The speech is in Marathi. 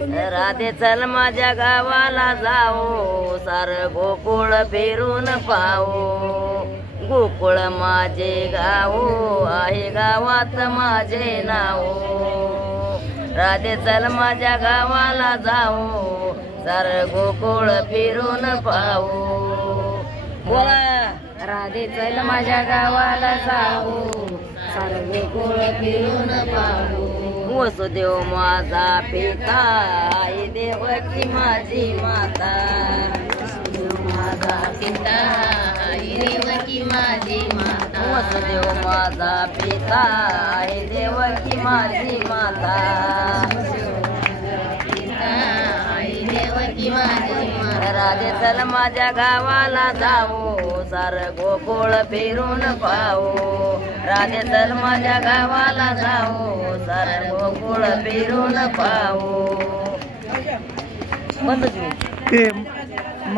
राधे चल माझ्या गावाला जाऊ, सार गोकुळ फिरून पाहू. गोकुळ माझे गाव आहे, गावात माझे नाव. राधे चल माझ्या गावाला जाऊ, सार गोकुळ फिरून पाहू. बोला राधे चल माझ्या गावाला जाऊ, सार गोकुळ फिरून पाहू. वसुदेव माझा पिता, आई देवकी माझी माता. माझा पिता, आई देवकी माझी माता. वसुदेव माझा पिता, आई देवकी माझी माता. आई देवकी माझी माता. राधे चल माझ्या गावाला जाऊ, सार गोकुळ फिरून पाहू. राधे चल माझ्या गावाला जाऊ, सार गोकुळ फिरून पाहू. बंद